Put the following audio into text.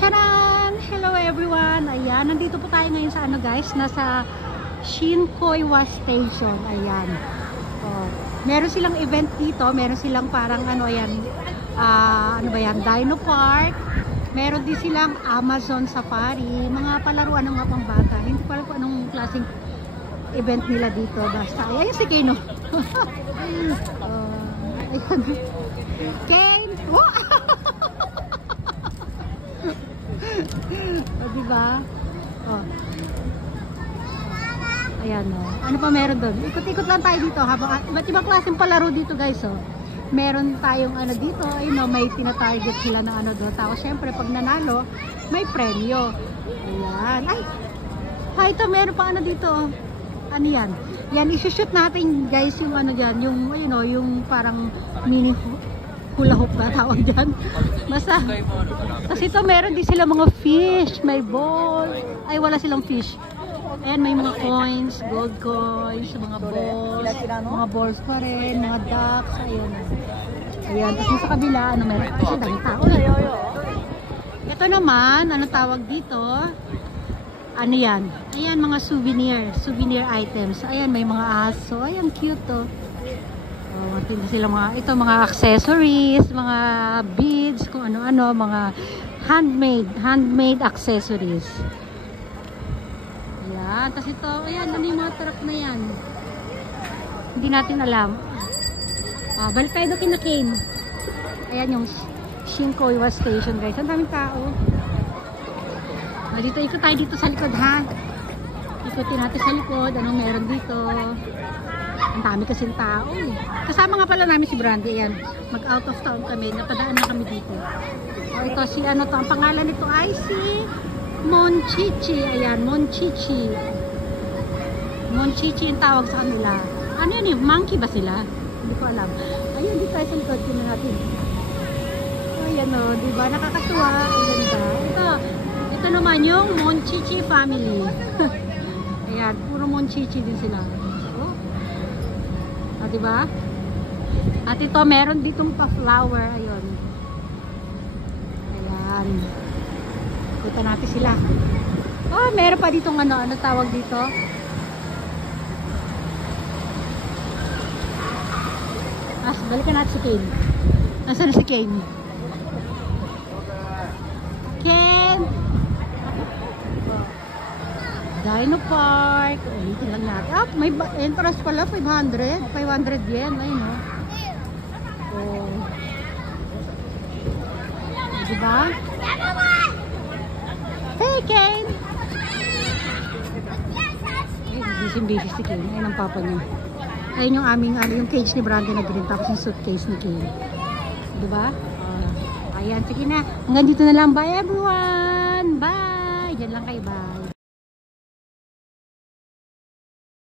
Charan! Hello everyone! Ayan, nandito po tayo ngayon sa ano guys, nasa Shinkoiwa Station. Ayan. Oh, meron silang event dito, meron silang parang ano ayan, ano ba yan, Dino Park. Meron din silang Amazon Safari, mga palaruan ng mga pambata. Hindi ko alam kung anong klaseng event nila dito. Basta, ayan si Kano. Ayan. Kane! Oh! O, diba? Oh. Ayan o. Ano pa meron doon? Ikot-ikot lang tayo dito. Iba't ibang klaseng palaro dito guys o. Meron tayong ano dito. Ayun o, may tina-target sila ng ano doon. Tapos syempre pag nanalo, may premyo. Ayan. Ay! Ha, ito meron pa ano dito o. Ano yan? Yan, isushoot natin guys yung ano dyan. Yung, ayun o, yung parang mini hula hoop ba tawag dyan. Basta. Kasi ito meron din sila mga fish. May ball. Ay, wala silang fish. Ayan, may mga coins, gold coins, mga balls. Mga balls pa rin, mga ducks. Ayan. Ayan. Tapos sa kabila, ano meron? Kasi daming tao. Ito naman, ano tawag dito? Ano yan? Ayan, mga souvenir items. Ayan, may mga aso. Ayan, cute to. Oh, matindi sila mga, ito mga accessories, mga beads, kung ano-ano, mga handmade accessories. Ayan, tapos ito, ayan, ano yung mga truck na yan? Hindi natin alam. Ah, balik tayo doon kina Kane. Ayan yung Shinkoiwa Station guys. Ang daming tao. Dito, ikot tayo dito sa likod ha. Ikutin natin sa likod. Anong meron dito? Ang dami kasing tao eh. Kasama nga pala namin si Brandy. Ayan. Mag out of town kami. Napadaan na kami dito. O ito si ano to. Ang pangalan nito ay si Monchichi. Ayan. Monchichi. Monchichi yung tawag sa kanila. Ano yun eh? Monkey ba sila? Hindi ko alam. Ayun dito tayo sa likod. Tingnan natin. Ayan o. Diba? Nakakatuwa. Ang ganda. Ito naman yung Monchichi family. Ayan, puro Monchichi din sila. Oh. Ah, diba? At ito, meron ditong pa-flower. Ayun. Ayan. Kita natin sila. Oh, meron pa ditong ano tawag dito? Balikan natin si Kane. Nasaan si Kane? Kane! Dino Park. Ulitin lang natin. Ah, may entrance pala. 500 yen. Ayun o. Oh. Diba? Hey, Kane! Ay, busy si Kane. Ayun ang papa niya. Ayun yung aming, yung cage ni Brandy na green. Tapos yung suitcase ni Kane. Diba? Ayan, sige na. Hanggang dito na lang. Bye everyone! Bye! Diyan lang kayo. Bye!